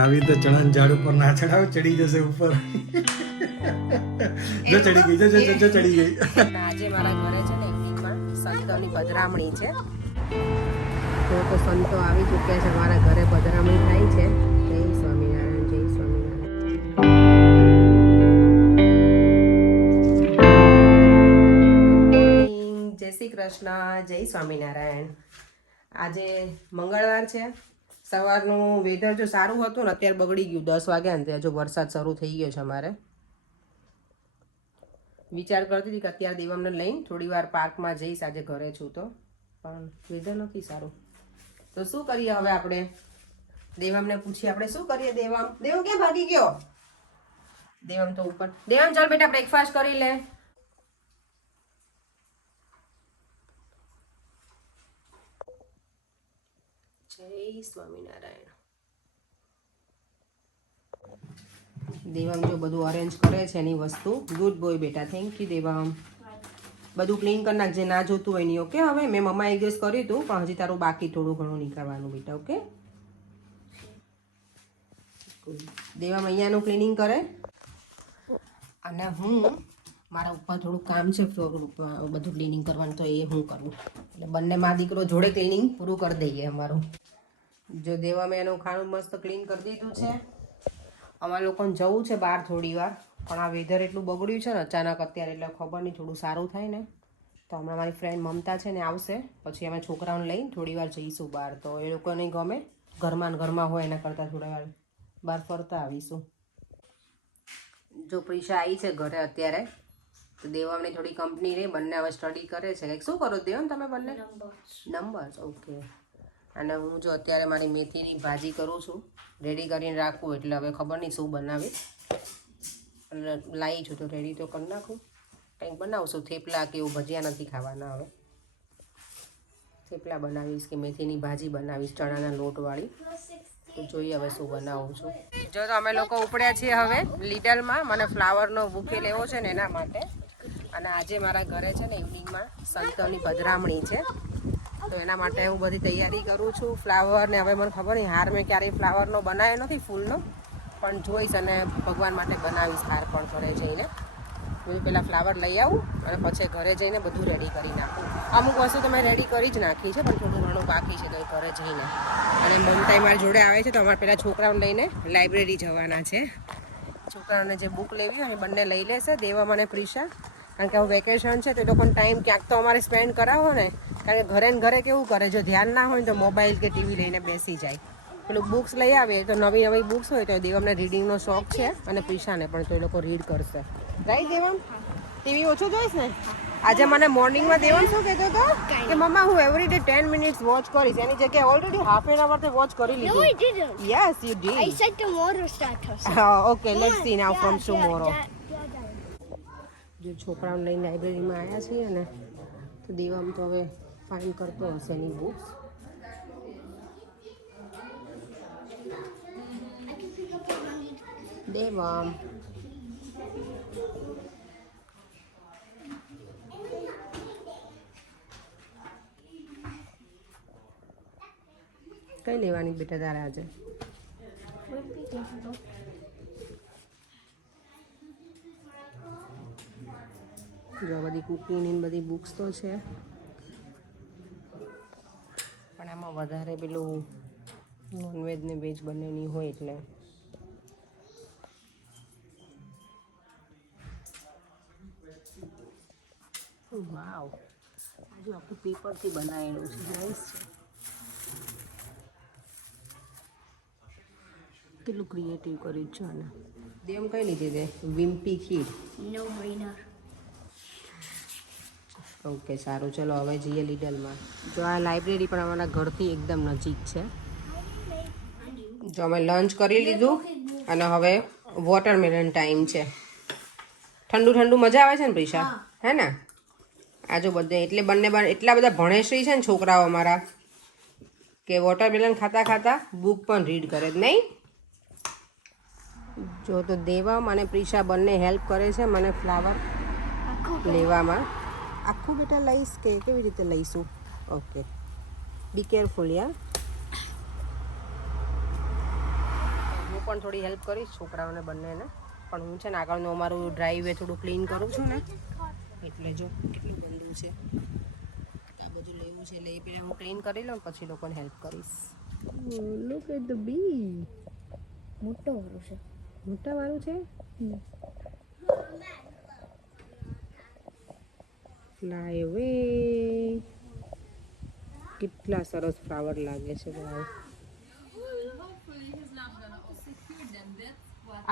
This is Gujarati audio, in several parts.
આવી તો ચણન ઝાડ ઉપર ના ચડાવ, ચડી જશે ઉપર. જો ચડી ગઈ, જો ચડી ગઈ. આજે મારા ઘરે છે ને ઇવનિંગમાં સંતોની પધરામણી છે. તો સંતો આવી ચૂક્યા છે મારા ઘરે, પધરામણી થાય છે. જય સ્વામિનારાયણ, જય સ્વામિનારાયણ. જય શ્રી કૃષ્ણ, જય સ્વામિનારાયણ. આજે મંગળવાર છે. સવારનું વેધર જો સારું હતું ને, અત્યારે બગડી ગયું. 10 વાગ્યા ને જો વરસાદ શરૂ થઈ ગયો છે. અમારે વિચાર કરતી હતી કે અત્યારે દેવમને લઈને થોડી વાર પાર્કમાં જઈશ. આજે ઘરે છું તો પણ વેધર નથી સારું. તો શું કરીએ હવે આપણે? દેવમને પૂછીએ આપણે શું કરીએ. દેવ ક્યાં ભાગી ગયો? દેવમ તો ઉપર. દેવમ ચાલ બેટા બ્રેકફાસ્ટ કરી લે. જય સ્વામિનારાયણ. દેવાંગ જો બધું અરેન્જ કરે છે એની વસ્તુ. ગુડ બોય બેટા, થેન્ક યુ દેવાંગ. બધું ક્લીન કરી નાખજે, ના જોતું હોય નહીં. ઓકે, હવે મેં મમ્મા એક દિવસ કર્યું હતું પણ હજી તારું બાકી થોડું ઘણું નીકળવાનું બેટા. ઓકે, દેવાંગ અહીંયાનું ક્લિનિંગ કરે અને હું મારા ઉપર થોડું કામ છે ફ્લોર ઉપર બધું ક્લિનિંગ કરવાનું, તો એ હું કરું. એટલે બંને મા દીકરો જોડે ક્લિનિંગ પૂરું કરી દઈએ અમારું. જો દેવા મેં એનું ખાણું મસ્ત ક્લીન કરી દીધું છે. અમારા લોકોને જવું છે બહાર થોડી વાર, પણ આ વેધર એટલું બગડ્યું છે ને અચાનક અત્યારે, એટલે ખબર નહીં થોડું સારું થાય ને તો હમણાં મારી ફ્રેન્ડ મમતા છે ને આવશે, પછી અમે છોકરાઓને લઈને થોડી વાર જઈશું બહાર. તો એ લોકોને ગમે ઘરમાં ને ઘરમાં હોય એના કરતાં થોડા વાર બહાર ફરતા આવીશું. જો પ્રિશા આવી છે ઘરે અત્યારે, તો દેવામની થોડી કંપની રહી. બંને હવે સ્ટડી કરે છે. કંઈક શું કરો દેવમ તમે બંને? નંબર્સ. ઓકે. અને હું જો અત્યારે મારી મેથીની ભાજી કરું છું, રેડી કરીને રાખું. એટલે હવે ખબર નહીં શું બનાવીશ. લાવી છું તો રેડી તો કરી નાખું. કંઈક બનાવશું, થેપલા કે એવું. ભજીયા નથી ખાવાના હવે. થેપલા બનાવીશ કે મેથીની ભાજી બનાવીશ ચણાના લોટવાળી. તો જોઈએ હવે શું બનાવું છું. જો તો અમે લોકો ઉપડ્યા છીએ હવે લીડલમાં. મને ફ્લાવરનો બુકે લેવો છે ને એના માટે. અને આજે મારા ઘરે છે ને ઇવનિંગમાં સંતોની પધરામણી છે, તો એના માટે હું બધી તૈયારી કરું છું. ફ્લાવર ને હવે મને ખબર નહીં, હાર મેં ક્યારેય ફ્લાવરનો બનાવ્યો નથી ફૂલનો, પણ જોઈશ અને ભગવાન માટે બનાવીશ હાર પણ ઘરે જઈને. બધું પહેલાં ફ્લાવર લઈ આવું અને પછી ઘરે જઈને બધું રેડી કરી નાખું. અમુક વસ્તુ તો મેં રેડી કરી જ નાખી છે, પણ થોડું ઘણું બાકી છે તો ઘરે જઈને. અને મમતા મારી જોડે આવે છે તો અમારે પહેલાં છોકરાઓને લઈને લાઇબ્રેરી જવાના છે. છોકરાઓને જે બુક લેવી હોય એ બંને લઈ લેશે, દેવા મને પ્રિશા. કારણ કે હવે વેકેશન છે તો એ લોકોને ટાઈમ ક્યાંક તો અમારે સ્પેન્ડ કરાવો ને. કારણ કે ઘરે ને ઘરે કેવું કરે, જો ધ્યાન ના હોય તો મોબાઈલ કે ટીવી લઈને બેસી જાય. પેલું બુક્સ લઈ આવે તો નવી નવી બુક્સ હોય તો દેવમને રીડિંગનો શોખ છે અને પ્રિશાને પણ, તો એ લોકો રીડ કરશે. રાઈટ દેવમ? ટીવી ઓછું જોઈશ ને? આજે મને મોર્નિંગમાં દેવમ શું કહેતો હતો કે મમ્મા હું એવરી ડે 10 મિનિટ્સ વોચ કરીશ. એની જગ્યાએ already half an hour watch કરી લીધું. No, I didn't. Yes, you did. I said tomorrow start her. Okay, let's see now from tomorrow. જો છોકરાઓને લઈને લાઇબ્રેરીમાં આવ્યા છીએ ને, તો દેવામ તો હવે ફાઇન કરતો હશે એની બુક્સ. દેવામ કઈ લેવાની બેટા તારે આજે? જો બધી કુકિંગની બધી બુક્સ તો છે, પણ આમાં વધારે પેલું નોનવેજ ને વેજ બંનેની હોય એટલે. વાવ, આજે આખું પેપરથી બનાવેલું છે. નાઈસ છે. કેટલું ક્રિએટિવ કર્યું છે આને. દેમ કઈ લીધી તે? વિમ્પી ખીર. No brainer. ઓકે, સારું. ચલો હવે જઈએ લીડલમાં. જો આ લાઇબ્રેરી પણ અમારા ઘરથી એકદમ નજીક છે. જો અમે લંચ કરી લીધું અને હવે વોટરમેલન ટાઈમ છે. ઠંડુ ઠંડુ મજા આવે છે ને પ્રિશા? હે ને? આ જો બધે એટલે બંને એટલા બધા ભણેશ્રી છે ને છોકરાઓ અમારા, કે વોટરમેલન ખાતા ખાતા બુક પણ રીડ કરે જ નહીં. જો તો દેવા અને પ્રિશા બંને હેલ્પ કરે છે મને ફ્લાવર લેવામાં. આખું બેટા લઈશ કે કેવી રીતે લઈશું? ઓકે, બી કેરફુલ યાર. પણ થોડી હેલ્પ કરીશ છોકરાઓને બંનેને. પણ હું છે ને આગળનું અમારું ડ્રાઈવે થોડું ક્લીન કરું છું ને, એટલે જો કેટલું ગંદુ છે. આ બધું લેવું છે એટલે એ પહેલાં હું ક્લીન કરી લઉં પછી લોકોને હેલ્પ કરીશ. લુક એટ ધ બી. મોટો વાળો છે. મોટા વાળું છે. ફ્લાય અવે. કેટલા સરસ ફ્લાવર લાગે છે ભાઈ.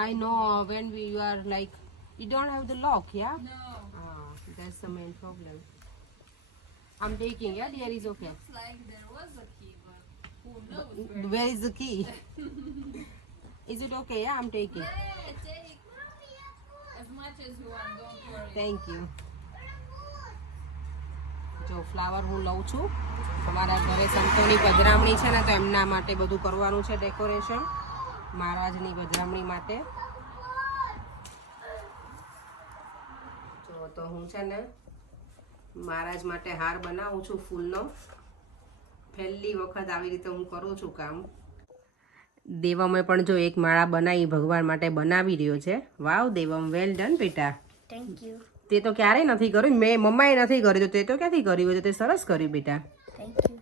I know when you are like, you don't have the lock, yeah? No. That's the main problem. I'm taking, yeah, dear, is okay. Looks like there was a key, but who knows? Where is the key? Is it okay? Yeah, I'm taking. Yeah, take as much as you want, don't worry. Thank you. જો ફ્લાવર હું લઉં છું. અમારા ઘરે સંતોની પધરામણી છે ને, તો એમના માટે બધું કરવાનું છે ડેકોરેશન, મહારાજની પધરામણી માટે. જો તો હું છે ને મહારાજ માટે હાર બનાવું છું ફૂલનો. પહેલી વખત આવી રીતે હું કરું છું કામ. દેવમે પણ જો એક માળા બનાવી ભગવાન માટે બનાવી રહ્યો છે. વાવ દેવમ, વેલ ડન બેટા. Thank you. તે તો ક્યારેય નથી કર્યું, મેં મમ્માએ નથી કર્યું, તો તે તો ક્યાંથી કર્યું હોય? તો તે સરસ કર્યું બેટા. Thank you.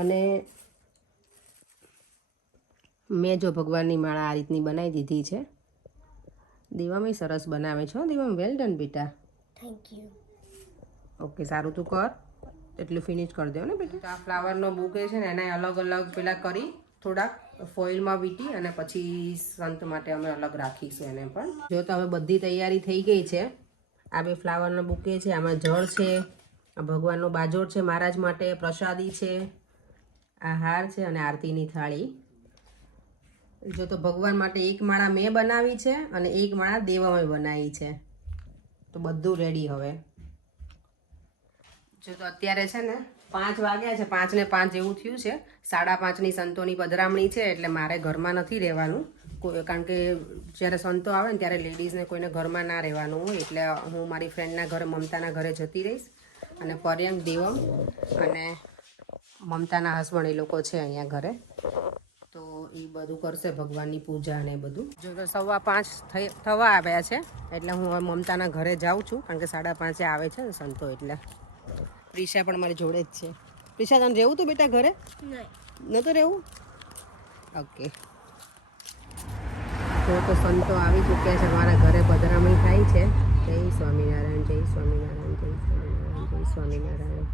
અને મેં જો ભગવાનની માળા આ રીતની બનાવી દીધી છે. દેવામે સરસ બનાવે છે. દેવામ, વેલ ડન બેટા. Thank you. ઓકે, સારું તું કર, એટલું ફિનિશ કરી દેવું ને બેટા. આ ફ્લાવરનો બુકે છે ને એને અલગ અલગ પેલા કરી થોડાક ફોઇલમાં વીંટી અને પછી સંત માટે અમે અલગ રાખીશું એને પણ. જો તો હવે બધી તૈયારી થઈ ગઈ છે. આ બે ફ્લાવરનો બુકે છે, આમાં જળ છે, આ ભગવાનનો બાજોટ છે મહારાજ માટે, પ્રસાદી છે, આ હાર છે અને આરતીની થાળી. જો તો ભગવાન માટે એક માળા મેં બનાવી છે અને એક માળા દેવમે બનાવી છે. તો બધું રેડી હવે. જો તો અત્યારે છે ને 5 વાગ્યા છે, 5 ને 5 જેવું થયું છે. 5:30ની સંતોની પધરામણી છે એટલે મારે ઘરમાં નથી રહેવાનું, કારણ કે જ્યારે સંતો આવે ને ત્યારે લેડીઝને કોઈને ઘરમાં ના રહેવાનું હોય. એટલે હું મારી ફ્રેન્ડના ઘરે, મમતાના ઘરે જતી રહીશ. અને પર્યંક, દેવમ અને મમતાના હસબન્ડ એ લોકો છે અહીંયા ઘરે, તો એ બધું કરશે ભગવાનની પૂજા ને બધું. જો તો 5:15 થવા આવ્યા છે એટલે હું હવે મમતાના ઘરે જાઉં છું, કારણ કે 5:30 આવે છે ને સંતો એટલે. પ્રિશા પણ મારી જોડે જ છે. પ્રિશા, તને રહેવું તું બેટા ઘરે? નહોતું રહેવું? ઓકે. જો તો સંતો આવી ચૂક્યા છે મારા ઘરે, પધરામણી થાય છે. જય સ્વામિનારાયણ, જય સ્વામિનારાયણ, જય સ્વામિનારાયણ, જય સ્વામિનારાયણ.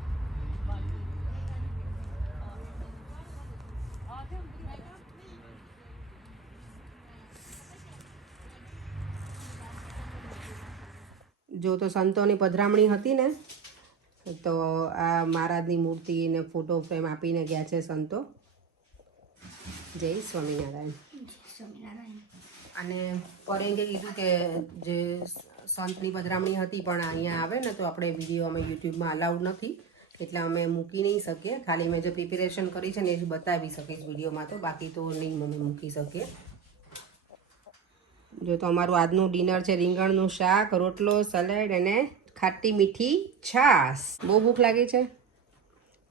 જો તો સંતોની પધરામણી હતી ને, તો આ મહારાજની મૂર્તિ ને ફોટો ફ્રેમ આપીને ગયા છે સંતો. જય સ્વામિનારાયણ. સ્વામિનારાયણ. અને પરેંગે કીધું કે જે સંતની પધરામણી હતી પણ અહીંયા આવે ને તો આપણે વિડીયો અમે યુટ્યુબમાં અલાઉડ નથી, એટલે અમે મૂકી નહીં શકીએ. ખાલી મેં જે પ્રિપેરેશન કરી છે ને એ જ બતાવી શકીશ વિડીયોમાં, તો બાકી તો નહીં મમ્મી મૂકી શકીએ. જો તો અમારું આજનું ડિનર છે રીંગણનું શાક, રોટલો, સલાડ અને ખાટી મીઠી છાશ. બહુ ભૂખ લાગી છે,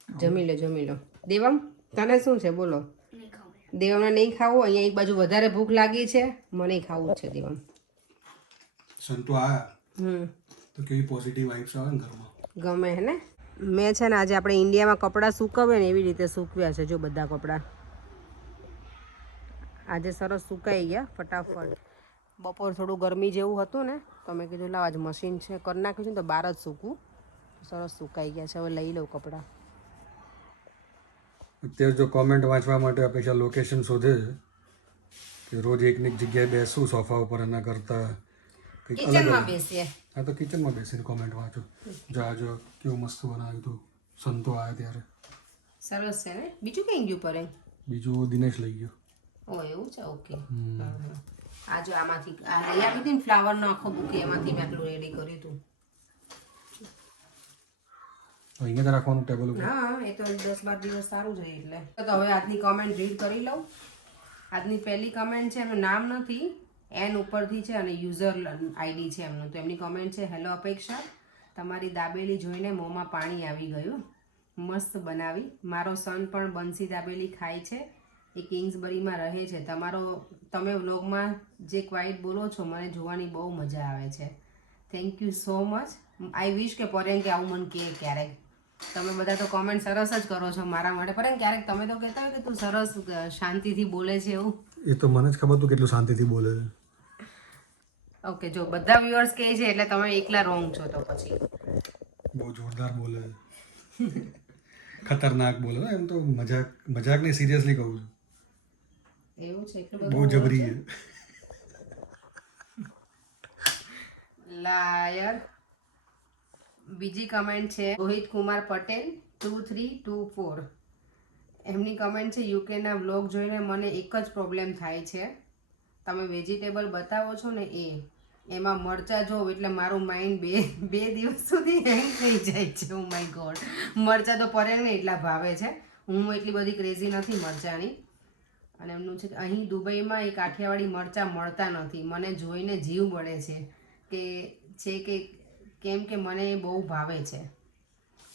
જમી લો જમી લો. દેવમ, તને શું છે બોલો? દેવમને નહીં ખાવું, અહીંયા એક બાજુ વધારે ભૂખ લાગી છે, મને ખાવું જ છે દેવમ. સંતો આયા તો કેવી પોઝિટિવ વાઇબ્સ આવે ને ઘરમાં. ગમે હે ને. મેં છે ને આજે આપણે ઇન્ડિયામાં કપડાં સૂકવે ને એવી રીતે સૂકવ્યા છે. જો બધા કપડાં આજે સરસ સુકાઈ ગયા ફટાફટ. બપોર થોડું ગરમી જેવું હતું ને તો મેં કીધું લાવ આજ મશીન છે કરી નાખ્યું છે ને તો બહાર જ સૂકવું. સરસ સુકાઈ ગયા છે. હવે લઈ લઉં કપડાં. અત્યારે જો કોમેન્ટ વાંચવા માટે અપેક્ષા લોકેશન શોધે છે કે રોજ એકની એક જગ્યાએ બેસું સોફા ઉપર, એના કરતાં કંઈક અલગ કિચનમાં બેસીએ. હા, તો કિચનમાં બેસીને કોમેન્ટ વાંચો. જો કેવું મસ્ત બનાવ્યું હતું સંતો આવ્યા ત્યારે. સરસ છે ને. બીજું કઈ ગયું પડે? બીજું દિનેશ લઈ ગયો. ઓ એવું છે. ઓકે. આ જો આમાંથી આ લઈ આપી હતી ને ફ્લાવરનો આખો બુકે, એમાંથી મેં આટલું રેડી કર્યું હતું. અહીંયા જ રાખવાનું ટેબલ ઉપર. હા, એ તો 10-12 દિવસ સારું છે એટલે. તો હવે આજની કોમેન્ટ રીડ કરી લઉં. આજની પહેલી કમેન્ટ છે, એમનું નામ નથી, એન ઉપરથી છે અને યુઝર આઈડી છે એમનું. તો એમની કમેન્ટ છે, હેલો અપેક્ષા, તમારી દાબેલી જોઈને મોંમાં પાણી આવી ગયું, મસ્ત બનાવી. મારો સન પણ બંસી દાબેલી ખાય છે, એ કિંગ્સબરીમાં રહે છે. તમે વ્લોગમાં જે ક્વાઇટ બોલો છો મને જોવાની બહુ મજા આવે છે. Thank you so much. I wish કે પરેન કે આવું મને કહે ક્યારેક. તમે બધા તો કોમેન્ટ સરસ જ કરો છો મારા માટે. પરેન ક્યારેક તમે તો કહેતા હોય કે તું સરસ શાંતિથી બોલે છે એવું. એ તો મને જ ખબર તું કેટલું શાંતિથી બોલે છે. ઓકે, જો બધા વ્યુઅર્સ કહે છે એટલે તમે એકલા રોંગ છો તો પછી. બહુ જોરદાર બોલે છે. ખતરનાક બોલે એમ તો મજાક નહીં સિરિયસલી કહું છું. એવું છે એટલું બહુ જબરી છે. લાયર. બીજી કમેન્ટ છે રોહિત કુમાર પટેલ 2324. એમની કમેન્ટ છે યુકેના વ્લોગ જોઈને મને એક જ પ્રોબ્લેમ થાય છે. તમે વેજીટેબલ બતાવો છો ને એમાં મરચાં જોઉં એટલે મારું માઇન્ડ બે દિવસ સુધી હેંગ થઈ જાય છે. Oh my God. મરચાં તો પરેને એટલા ભાવે છે. હું એટલી બધી ક્રેઝી નથી મરચાંની. અને એમનું છે કે અહીં દુબઈમાં એક કાઠિયાવાડી મરચાં મળતા નથી. મને જોઈને જીવ બળે છે કે કેમ કે મને એ બહુ ભાવે છે.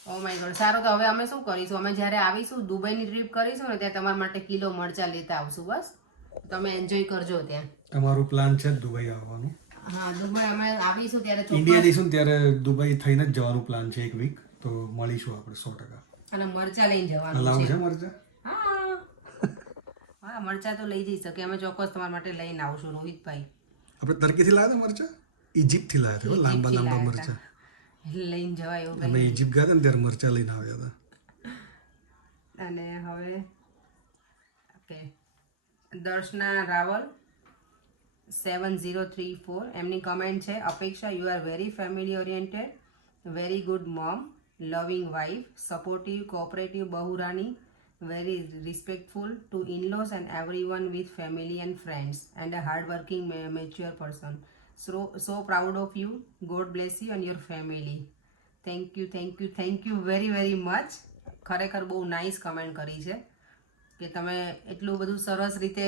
Oh my God. સારું, તો હવે અમે શું કરીશું, અમે જ્યારે આવીશું દુબઈની ટ્રીપ કરીશું ને ત્યાં તમારા માટે કિલો મરચાં લેતા આવશું. બસ તમે એન્જોય કરજો ત્યાં. તમારું પ્લાન છે દુબઈ આવવાનું? હા, દુબઈ અમે આવીશું ત્યારે ઇન્ડિયા જઈશું ને ત્યારે દુબઈ થઈને જ જવાનું પ્લાન છે એક વીક. તો મળીશું આપણે 100%. અને મરચાં લઈને જવાનું લાવું છે. છે મરચા? હા, મરચાં તો લઈ જઈ શકે. અમે ચોક્કસ તમારા માટે લઈને આવશું રોહિતભાઈ. આપણે તરકીથી લાવ્યા હતા મરચા? ઇજિપ્તથી લાવ્યા હતા લાંબા લાંબા મરચા. લઈને જવાય એવું અમે ઇજિપ્ત ગયા હતા ને ત્યારે મરચા લઈને આવ્યા હતા. અને હવે ઓકે, દર્શના રાવલ 7034. એમની કમેન્ટ છે Apeksha you are very family oriented, very good mom, loving wife, supportive, cooperative બહુરાની, very respectful to in-laws and everyone with family and friends, and a hard-working mature person. So proud of you. God bless you and your family. Thank you very much. ખરેખર બહુ નાઇસ કમેન્ટ કરી છે કે તમે એટલું બધું સરસ રીતે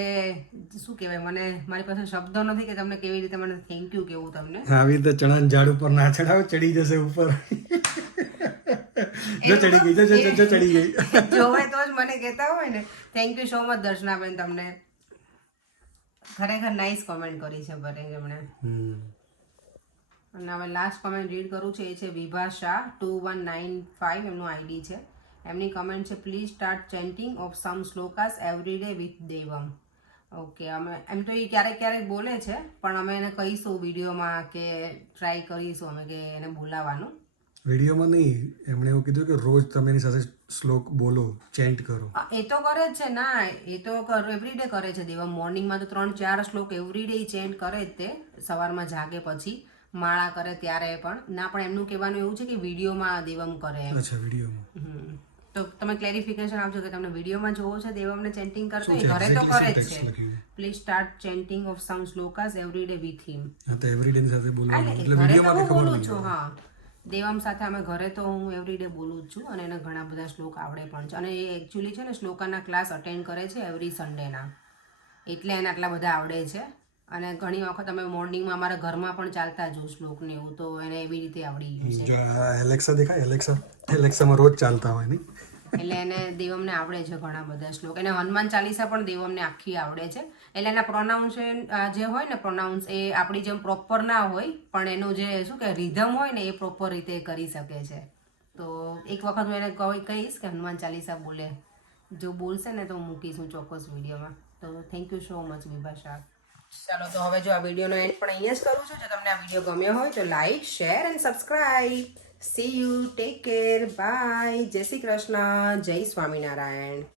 શું કહેવાય, મને મારી પાસે શબ્દો નથી કે તમને કેવી રીતે મને થેન્ક યુ કેવું તમને. આવી રીતે ચણાના ઝાડ ઉપર ના ચડાવો, ચડી જશે ઉપર. જો ચડી ગઈ, જો ચડી ગઈ. જોવે તો જ મને કહેતા હોય ને. થેન્ક યુ સો મચ દર્શનાબેન, તમને ખરેખર નાઇસ કમેન્ટ કરી છે બરે એમણે. અને હવે લાસ્ટ કમેન્ટ રીડ કરું છે એ છે વિભા શાહ 2195. એમનું આઈડી છે. એમની કમેન્ટ છે please start chanting of some shlokas every day with Devam. Okay, અમે એમ તો એ ક્યારેક બોલે છે પણ અમે એને કહીશું વિડીયોમાં કે ટ્રાય કરીશું અમે કે એને બોલાવવાનું. વિડીયોમાં નહીં, એમણે એવું કીધું કે રોજ તમે એની સાથે શ્લોક બોલો, ચેન્ટ કરો. એ તો કરે જ છે ના, એ તો એવરીડે કરે છે દેવમ. મોર્નિંગમાં તો 3-4 શ્લોક એવરીડે ચેન્ટ કરે જ તે. સવારમાં જાગે પછી માળા કરે ત્યારે પણ ના, પણ એમનું કહેવાનું એવું છે કે વિડીયોમાં દેવમ કરે. અચ્છા, વિડીયોમાં. તો તમે ક્લેરિફિકેશન આપજો કે તમને વિડીયોમાં જોવો છે દેવમને ચેન્ટિંગ કરતો, એ ઘરે તો કરે જ છે. Please start chanting of some shlokas everyday with him. હા, તો એવરીડે ની સાથે બોલવાનું એટલે ઘરે તો વિડીયોમાં હું ખબર બોલું નહીં. છું. હા, દેવમ સાથે અમે ઘરે તો હું એવરીડે બોલું જ છું અને એને ઘણા બધા શ્લોક આવડે પણ છે. અને એ એકચ્યુઅલી છે ને શ્લોકાના ક્લાસ અટેન્ડ કરે છે એવરી સન્ડેના, એટલે એને આટલા બધા આવડે છે. અને ઘણી વખત અમે મોર્નિંગમાં અમારા ઘરમાં પણ ચાલતા જો શ્લોક ને એવું, તો એને એવી રીતે આવડી ગયું છે. જો એલેક્સા દેખાય, એલેક્સામાં રોજ ચાલતા હોય નહીં, એટલે એને દેવમને આવડે છે ઘણા બધા શ્લોક. એને હનુમાન ચાલીસા પણ દેવમને આખી આવડે છે. એટલે એના પ્રોનાઉન્સેશન જે હોય ને પ્રોનાઉન્સ એ આપણી જેમ પ્રોપર ના હોય, પણ એનું જે શું કે રિધમ હોય ને એ પ્રોપર રીતે કરી શકે છે. તો એક વખત હું એને કહીશ કે હનુમાન ચાલીસા બોલે. જો બોલશે ને તો હું મૂકીશું ચોક્કસ વિડીયોમાં. તો થેન્ક યુ સો મચ વિભા શાહ. ચાલો, તો હવે જો આ વિડીયોનો એન્ડ પણ અહીંયા જ કરું છું. જો તમને આ વિડીયો ગમ્યો હોય તો like, share and subscribe. See you, take care, bye, જય શ્રી કૃષ્ણ, જય સ્વામિનારાયણ.